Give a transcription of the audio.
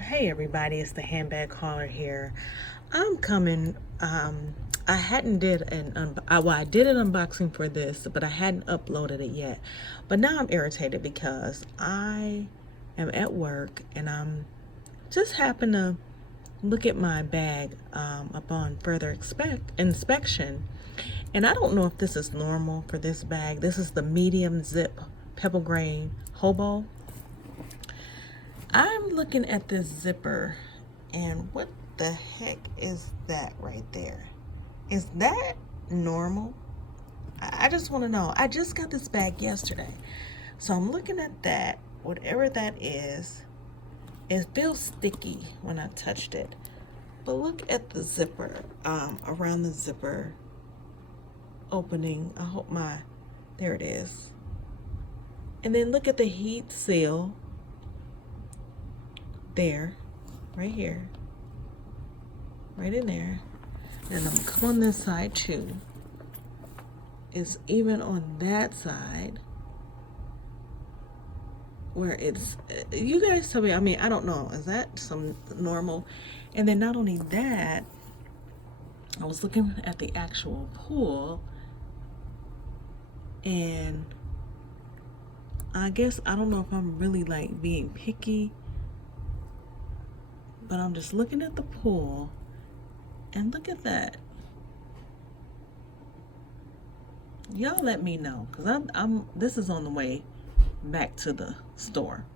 Hey everybody, it's the handbag hauler here. I'm coming. I hadn't did I did an unboxing for this, but I hadn't uploaded it yet. But now I'm irritated because I am at work and I'm just happen to look at my bag upon further inspection, and I don't know if this is normal for this bag. This is the medium zip Pebble grain Hobo. I'm looking at this zipper, and what the heck is that right there? Is that normal? I just want to know. I just got this bag yesterday, so I'm looking at that. Whatever that is, it feels sticky when I touched it. But look at the zipper, around the zipper opening. I hope there it is. And then look at the heat seal. There, right here, right in there. Then I'm gonna come on this side too. It's even on that side where it's, you guys tell me, I mean, I don't know, is that some normal? And then not only that, I was looking at the actual pull, and I guess, I don't know if I'm really like being picky, but I'm just looking at the pool, and look at that. Y'all let me know, because I'm this is on the way back to the store.